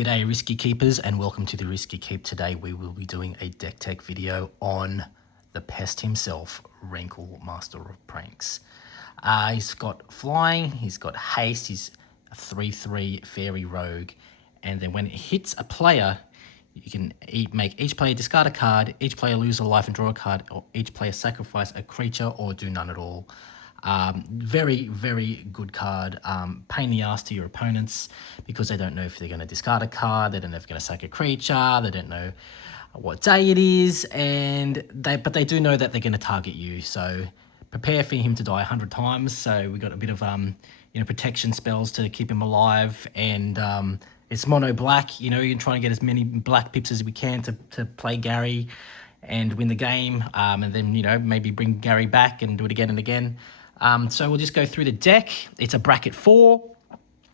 G'day Risky Keepers and welcome to the Risky Keep. Today we will be doing a deck tech video on the pest himself, Rankle, Master of Pranks. He's got flying, he's got haste, he's a 3/3 fairy rogue, and then when it hits a player, you can make each player discard a card, each player lose a life and draw a card, or each player sacrifice a creature or do none at all. Very, very good card. Pain in the ass to your opponents because they don't know if they're going to discard a card, they don't know if they're going to sack a creature, they don't know what day it is, but they do know that they're going to target you. So prepare for him to die 100 times. So we got a bit of protection spells to keep him alive, and it's mono black. You can try and get as many black pips as we can to play Gary and win the game, and then maybe bring Gary back and do it again and again. So we'll just go through the deck. It's a bracket 4.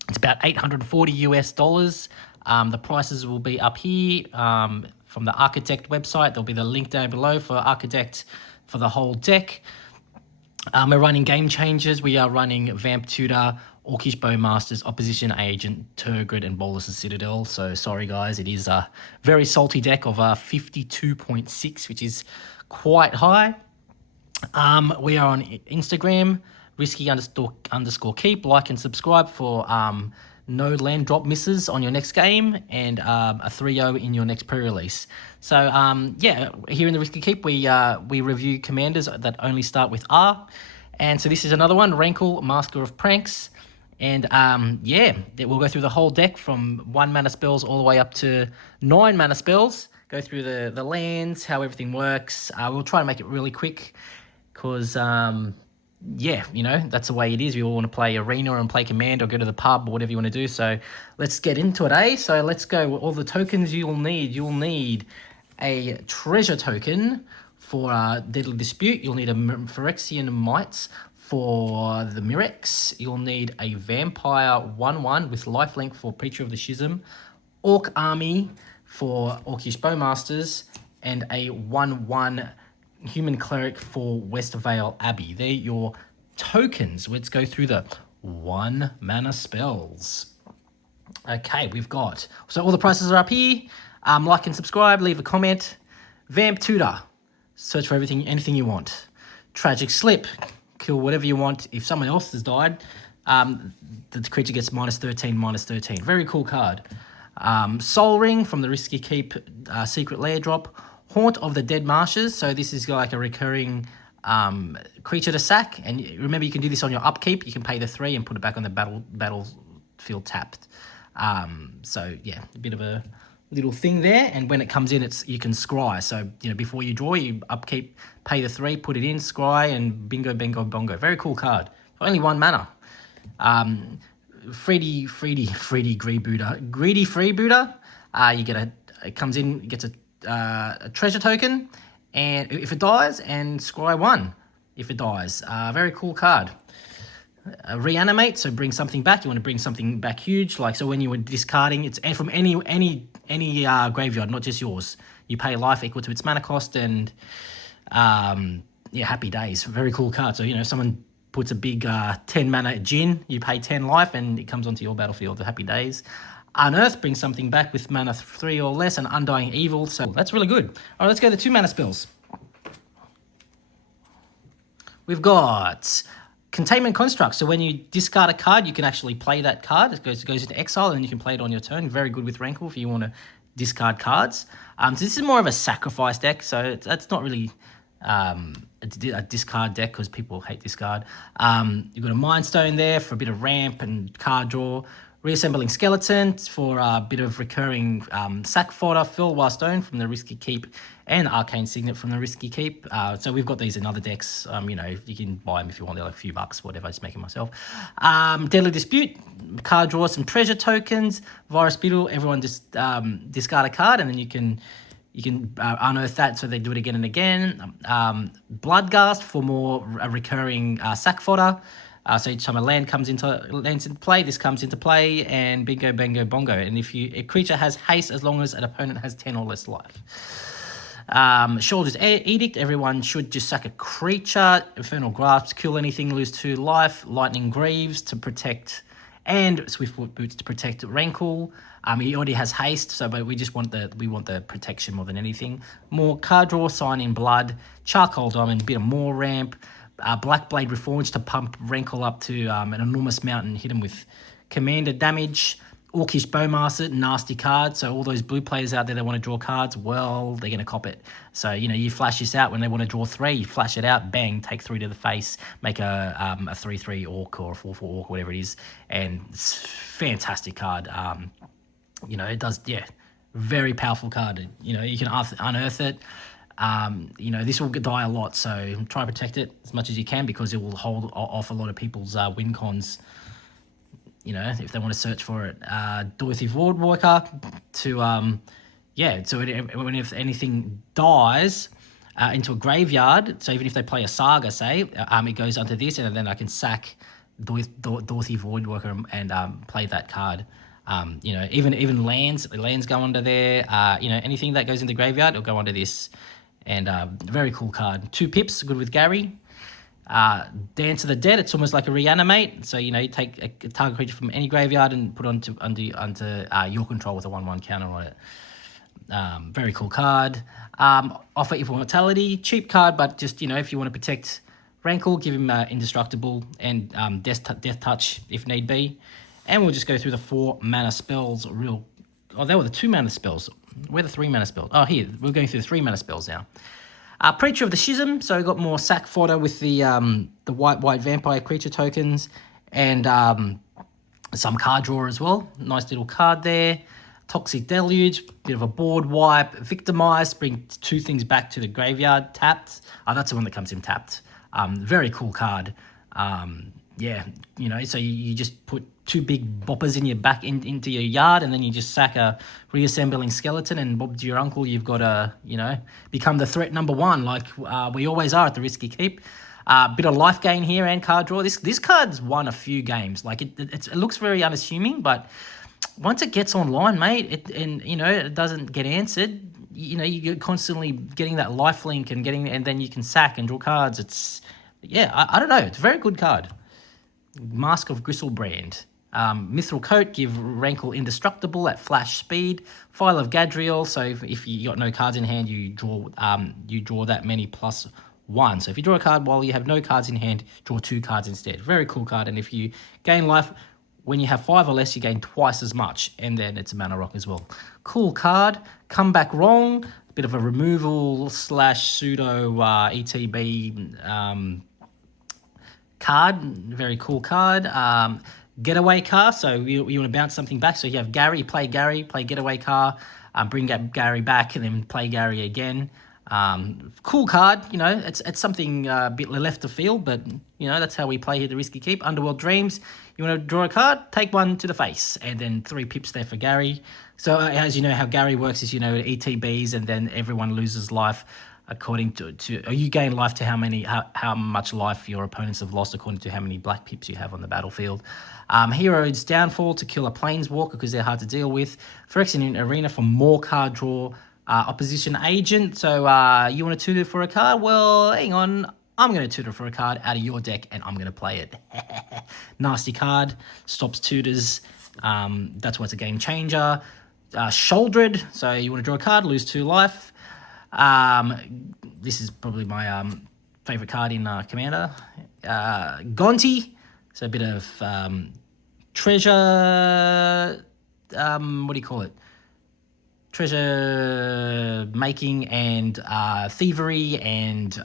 It's about $840 US. The prices will be up here from the Architect website. There'll be the link down below for Architect for the whole deck. We're running Game Changers. We are running Vamp Tutor, Orcish Bowmasters, Opposition Agent, Turgid, and Bolas' Citadel. So sorry guys, it is a very salty deck of 52.6, which is quite high. We are on Instagram, risky_keep. Like and subscribe for no land drop misses on your next game and a 3-0 in your next pre-release. So yeah, here in the Risky Keep, we review commanders that only start with R. And so this is another one, Rankle, Master of Pranks. And yeah, we'll go through the whole deck from 1 mana spells all the way up to 9 mana spells. Go through the lands, how everything works. We'll try to make it really quick because, yeah, that's the way it is. We all want to play Arena and play Command or go to the pub or whatever you want to do. So let's get into it, eh? So let's go with all the tokens you'll need. You'll need a treasure token for Deadly Dispute. You'll need a Phyrexian Mites for the Mirex. You'll need a Vampire 1/1 with lifelink for Preacher of the Schism, Orc Army for Orcish Bowmasters, and a 1/1 Human Cleric for Westvale Abbey. They're your tokens. Let's go through the 1 mana spells. Okay, so all the prices are up here. Like and subscribe, leave a comment. Vamp Tutor, search for anything you want. Tragic Slip, kill whatever you want. If someone else has died, the creature gets -13/-13. Very cool card. Soul Ring from the Risky Keep Secret Lair drop. Haunt of the Dead Marshes. So this is like a recurring creature to sack. And remember, you can do this on your upkeep. You can pay the 3 and put it back on the battlefield tapped. So yeah, a bit of a little thing there. And when it comes in, you can scry. So before you draw, you upkeep, pay the 3, put it in, scry, and bingo, bango, bongo. Very cool card. For only 1 mana. Greedy Freebooter. It comes in, it gets a treasure token, and if it dies, and scry 1 if it dies. Very cool card. Reanimate, so bring something back. You want to bring something back huge, like so when you were discarding, it's from any graveyard, not just yours. You pay life equal to its mana cost, and yeah, happy days. Very cool card. So someone puts a big 10 mana Djinn, you pay 10 life, and it comes onto your battlefield. Happy days. Unearth, brings something back with mana 3 or less, and Undying Evil. So that's really good. All right, let's go to 2 mana spells. We've got Containment Construct. So when you discard a card, you can actually play that card. It goes into exile, and you can play it on your turn. Very good with Rankle if you want to discard cards. So this is more of a sacrifice deck, so that's not really a discard deck because people hate discard. You've got a Mind Stone there for a bit of ramp and card draw. Reassembling Skeleton for a bit of recurring sack fodder. Filwar Stone from the Risky Keep, and Arcane Signet from the Risky Keep. So we've got these in other decks. You can buy them if you want. They're like a few bucks, whatever. I just make it myself. Deadly Dispute, card draw, some treasure tokens. Virus Beetle, everyone just discard a card, and then you can unearth that, so they do it again and again. Bloodghast for more recurring sack fodder. So each time a land comes into play, this comes into play, and bingo, bango, bongo. And if a creature has haste, as long as an opponent has 10 or less life. Shoulder's Edict, everyone should just sack a creature. Infernal Grasp, kill anything, lose 2 life. Lightning Greaves to protect, and Swiftfoot Boots to protect Rankle. He already has haste, so but we want the protection more than anything. More card draw, sign in blood, charcoal diamond, bit of more ramp, black blade reforged to pump Rankle up to an enormous amount and hit him with commander damage. Orcish Bowmaster, nasty card. So all those blue players out there that want to draw cards, well, they're going to cop it. So, you flash this out when they want to draw 3, you flash it out, bang, take 3 to the face, make a 3/3 orc or a 4/4 orc, whatever it is, and it's fantastic card. It does, very powerful card. You can unearth it. This will die a lot, so try and protect it as much as you can because it will hold off a lot of people's win cons. If they want to search for it. Dorothy Voidwalker to, so if anything dies into a graveyard, so even if they play a Saga, say, it goes onto this, and then I can sack Dorothy Voidwalker and play that card. Even lands go under there. Anything that goes in the graveyard, it'll go under this. And very cool card. 2 pips, good with Gary. Dance of the Dead, it's almost like a reanimate. So, you take a target creature from any graveyard and put it under your control with a 1/1 counter on it. Very cool card. Offer Immortality, cheap card, but just, if you want to protect Rankle, give him Indestructible and Death Touch if need be. And we'll just go through the 4 mana spells they were the 2 mana spells. Where are the 3 mana spells? Oh, here, we're going through the 3 mana spells now. Preacher of the Schism, so we got more sack fodder with the white vampire creature tokens and some card draw as well. Nice little card there. Toxic Deluge, bit of a board wipe. Victimize, bring 2 things back to the graveyard, tapped. That's the one that comes in tapped. Very cool card. So you just put 2 big boppers in your back into your yard, and then you just sack a reassembling skeleton, and Bob to your uncle, you've got to, become the threat number 1, like we always are at the Risky Keep. Bit of life gain here and card draw. This card's won a few games. Like it looks very unassuming, but once it gets online, mate, it doesn't get answered. You're constantly getting that life link and then you can sack and draw cards. It's I don't know. It's a very good card. Mask of Gristlebrand. Mithril Coat, give Rankle Indestructible at flash speed. File of Gadriel, so if you got no cards in hand, you draw that many +1. So if you draw a card while you have no cards in hand, draw 2 cards instead. Very cool card, and if you gain life, when you have 5 or less, you gain twice as much, and then it's a mana rock as well. Cool card. Come Back Wrong, bit of a removal / pseudo ETB card. Very cool card. Getaway car, so you want to bounce something back. So you have Gary, play Getaway car, bring Gary back, and then play Gary again. Cool card, it's something a bit left of field, but that's how we play here, the Risky Keep. Underworld Dreams, you want to draw a card, take 1 to the face, and then 3 pips there for Gary. So as you know, how Gary works is, ETBs, and then everyone loses life according to or you gain life to how much life your opponents have lost according to how many black pips you have on the battlefield. Hero's Downfall to kill a Planeswalker because they're hard to deal with. Phyrexian Arena for more card draw. Opposition Agent, so you want to tutor for a card? Well, hang on, I'm going to tutor for a card out of your deck and I'm going to play it. Nasty card, stops tutors, that's why it's a game changer. Shouldered, so you want to draw a card, lose 2 life. This is probably my favorite card in Commander. Gonti, so a bit of treasure, what do you call it? Treasure making and thievery and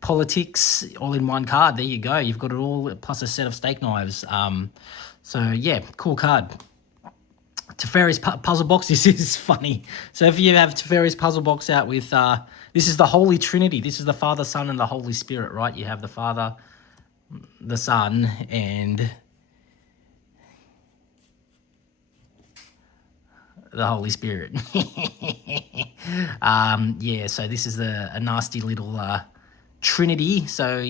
politics all in one card. There you go. You've got it all, plus a set of stake knives. Cool card. Teferi's puzzle box. This is funny. So if you have Teferi's puzzle box out with, this is the Holy Trinity. This is the Father, Son, and the Holy Spirit, right? You have the Father, the Son, and the Holy Spirit. So this is a nasty little Trinity. So,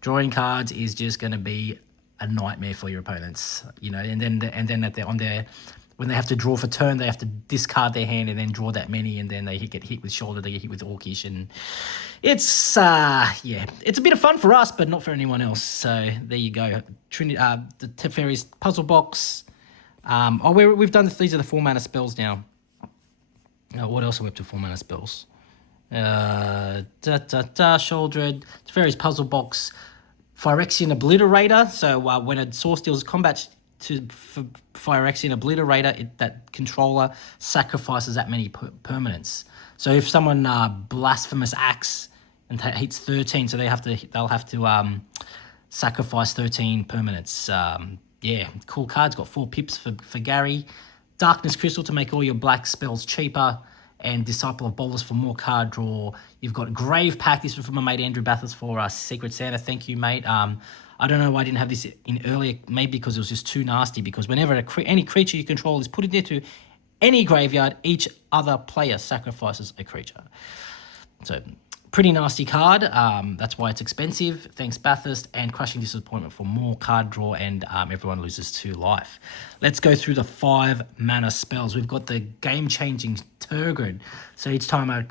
drawing cards is just going to be a nightmare for your opponents, and then when they have to draw for turn, they have to discard their hand and then draw that many, and then they get hit with shoulder, they get hit with Orcish, and it's it's a bit of fun for us, but not for anyone else. So there you go, Trinity, the Teferi's puzzle box. We've done these are the 4 mana spells now. What else are we up to 4 mana spells? Shouldred, various puzzle box, Phyrexian Obliterator. So when a source deals combat to Phyrexian Obliterator, that controller sacrifices that many permanents. So if someone Blasphemous Axe and hits 13, so they'll have to sacrifice 13 permanents. Yeah, cool cards. Got 4 pips for Gary. Darkness Crystal to make all your black spells cheaper. And Disciple of Bolas for more card draw. You've got Grave Pact. This was from my mate Andrew Bathurst for Secret Santa. Thank you, mate. I don't know why I didn't have this in earlier. Maybe because it was just too nasty. Because whenever any creature you control is put into any graveyard, each other player sacrifices a creature. So, pretty nasty card. That's why it's expensive. Thanks, Bathurst. And Crushing Disappointment for more card draw, and everyone loses 2 life. Let's go through the 5 mana spells. We've got the game-changing Turgid. So each time a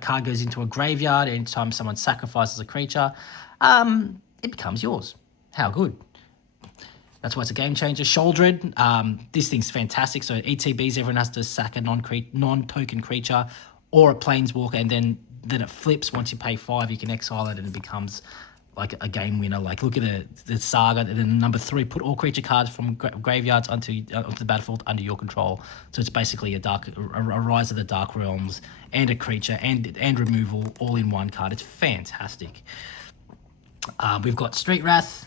card goes into a graveyard, each time someone sacrifices a creature, it becomes yours. How good. That's why it's a game changer. Shouldred, this thing's fantastic. So ETBs, everyone has to sack a non-token creature or a planeswalker, and then it flips. Once you pay 5, you can exile it, and it becomes like a game winner. Like, look at the Saga. And then number 3, put all creature cards from graveyards onto the battlefield under your control. So it's basically a Rise of the Dark Realms and a creature and removal all in one card. It's fantastic. We've got Street Wrath.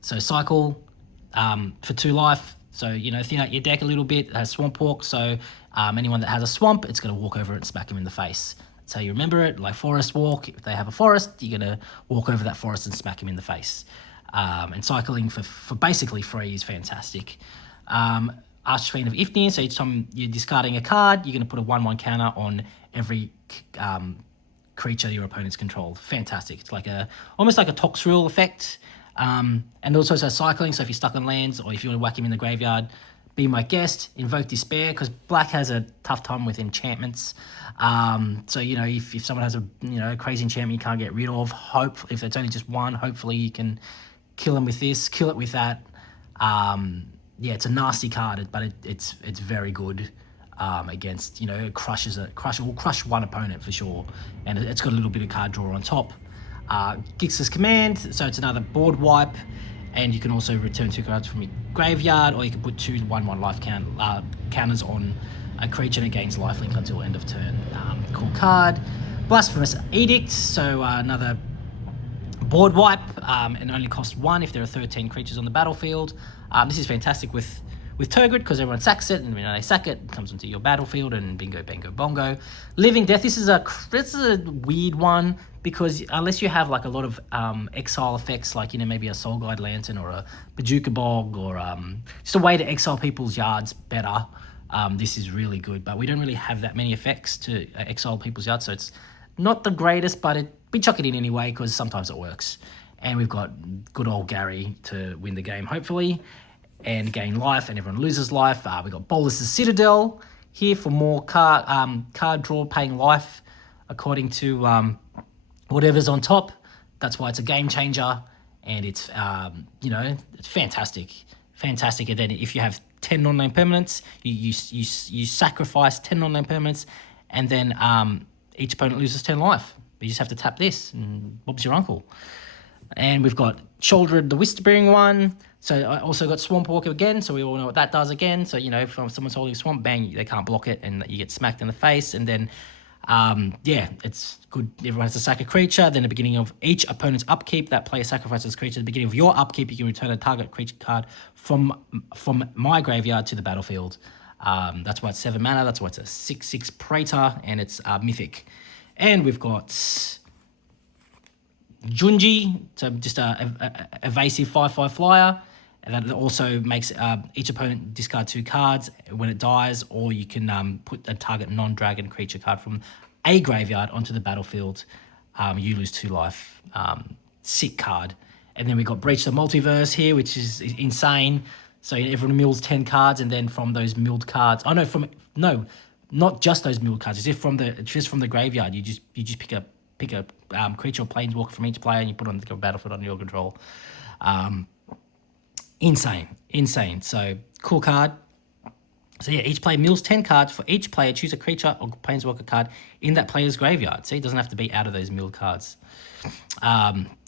So cycle for 2 life. So, thin out your deck a little bit. It has Swamp Walk. So anyone that has a swamp, it's going to walk over it and smack him in the face. That's how you remember it. Like Forest Walk. If they have a forest, you're going to walk over that forest and smack him in the face. And cycling for basically free is fantastic. Archfiend of Ifnir. So each time you're discarding a card, you're going to put a 1/1 counter on every creature your opponents control. Fantastic. It's like almost like a Toxrill effect. And also cycling, so if you're stuck on lands or if you want to whack him in the graveyard, be my guest. Invoke Despair, because black has a tough time with enchantments. So, if someone has a crazy enchantment you can't get rid of, if it's only just one, hopefully you can kill him with this, kill it with that. Yeah, it's a nasty card, but it's very good against, will crush one opponent for sure. And it's got a little bit of card draw on top. Gix's Command, so it's another board wipe, and you can also return 2 cards from your graveyard, or you can put 2 1/1 life counters on a creature and it gains lifelink until end of turn. Cool card. Blasphemous Edict, so another board wipe, and only costs 1 if there are 13 creatures on the battlefield. This is fantastic with Turgid, because everyone sacks it, and when they sack it, it comes onto your battlefield, and bingo, bango, bongo. Living Death, this is a weird one, because unless you have like a lot of exile effects, like maybe a Soul Guide Lantern or a Bajuka Bog, or just a way to exile people's yards better, this is really good. But we don't really have that many effects to exile people's yards, so it's not the greatest, but we chuck it in anyway, because sometimes it works. And we've got good old Gary to win the game, hopefully, and gain life, and everyone loses life. We've got Bolas' Citadel here for more card draw, paying life according to whatever's on top. That's why it's a game changer, and it's it's fantastic. And then if you have 10 non-land permanents, you sacrifice 10 non-land permanents, and then each opponent loses 10 life. You just have to tap this, and Bob's your uncle. And we've got Shouldred, the Whispering one. So I also got Swamp Walker again, so we all know what that does again. So, if someone's holding a swamp, bang, they can't block it, and you get smacked in the face. And then, it's good. Everyone has to sack a creature. Then at the beginning of each opponent's upkeep, that player sacrifices a creature. At the beginning of your upkeep, you can return a target creature card from my graveyard to the battlefield. That's why it's 7 mana. That's why it's a 6/6 Praetor, and it's mythic. And we've got Junji, so just a evasive 5/5 flyer, and that also makes each opponent discard 2 cards when it dies, or you can put a target non-dragon creature card from a graveyard onto the battlefield. You lose 2 life. Sick card. And then we got Breach the Multiverse here, which is insane. So everyone mills 10 cards, and then from those milled cards, not just those milled cards. It's just from the graveyard. You just pick a creature or planeswalker from each player, and you put it on the battlefield under your control. Insane. So cool card. So yeah, each player mills 10 cards. For each player, choose a creature or planeswalker card in that player's graveyard. See, it doesn't have to be out of those milled cards.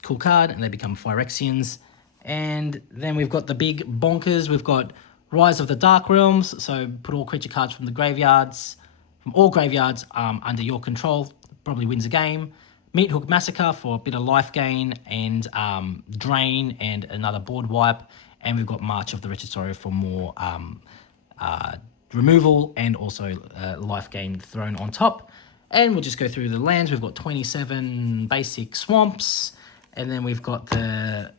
Cool card, and they become Phyrexians. And then we've got the big bonkers. We've got Rise of the Dark Realms. So put all creature cards from all graveyards under your control. Probably wins a game. Meathook Massacre for a bit of life gain and drain and another board wipe. And we've got March of the Retritorio for more removal and also life gain thrown on top. And we'll just go through the lands. We've got 27 basic swamps, and then we've got the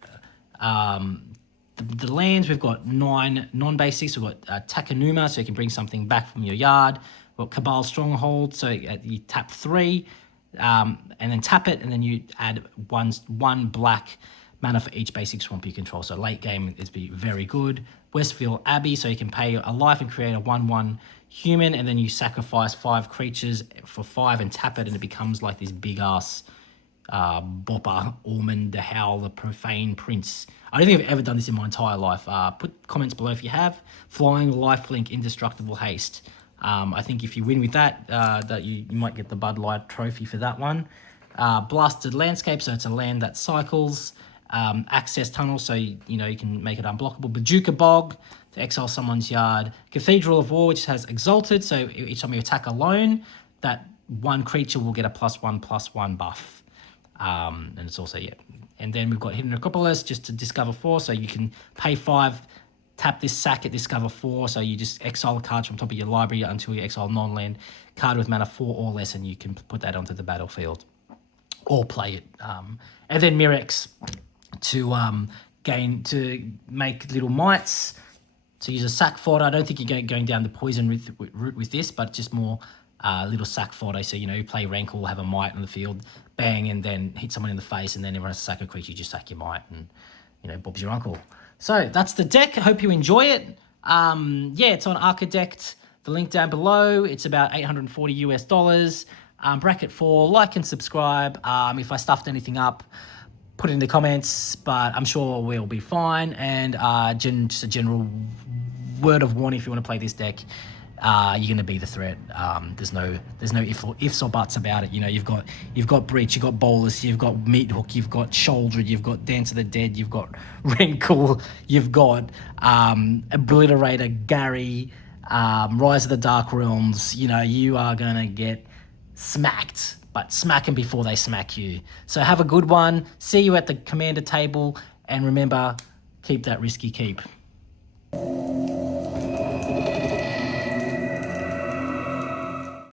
lands. We've got 9 non-basics. We've got Takanuma, so you can bring something back from your yard. We've got Cabal Stronghold, so you tap 3, and then tap it, and then you add one black mana for each basic swamp you control. So late game is be very good. Westfield Abbey, so you can pay a life and create a 1/1 human, and then you sacrifice 5 creatures for 5 and tap it, and it becomes like this big ass Bopper, Ormond, the Howl, the Profane Prince. I don't think I've ever done this in my entire life. Put comments below if you have. Flying, lifelink, indestructible haste. I think if you win with that, that you might get the Bud Light trophy for that one. Blasted Landscape, so it's a land that cycles. Access Tunnel, so you can make it unblockable. Bajuka Bog, to exile someone's yard. Cathedral of War, which has Exalted, so each time you attack alone, that one creature will get a +1/+1 buff. And it's also, and then we've got Hidden Necropolis, just to discover 4, so you can pay 5, tap this, sack it, discover 4, so you just exile cards from top of your library until you exile non-land card with mana 4 or less, and you can put that onto the battlefield or play it. And then Mirex, to make little mites, to use a sack fodder. I don't think you're going down the poison route with this, but just more little sack fodder. So you play Rankle, have a mite on the field, bang, and then hit someone in the face, and then everyone has to sack a creature. You just sack your mite, and Bob's your uncle. So that's the deck. I hope you enjoy it. It's on Archidect. The link down below. It's about $840 US. Bracket 4. Like and subscribe. If I stuffed anything up, put it in the comments, but I'm sure we'll be fine. And just a general word of warning: if you want to play this deck, you're going to be the threat. There's no ifs or buts about it. You've got Breach, you've got Bolus, you've got Meathook, you've got Shoulder, you've got Dance of the Dead, you've got Rankle, you've got Obliterator, Gary, Rise of the Dark Realms. You are going to get smacked, but smack them before they smack you. So have a good one. See you at the commander table, and remember, keep that risky keep.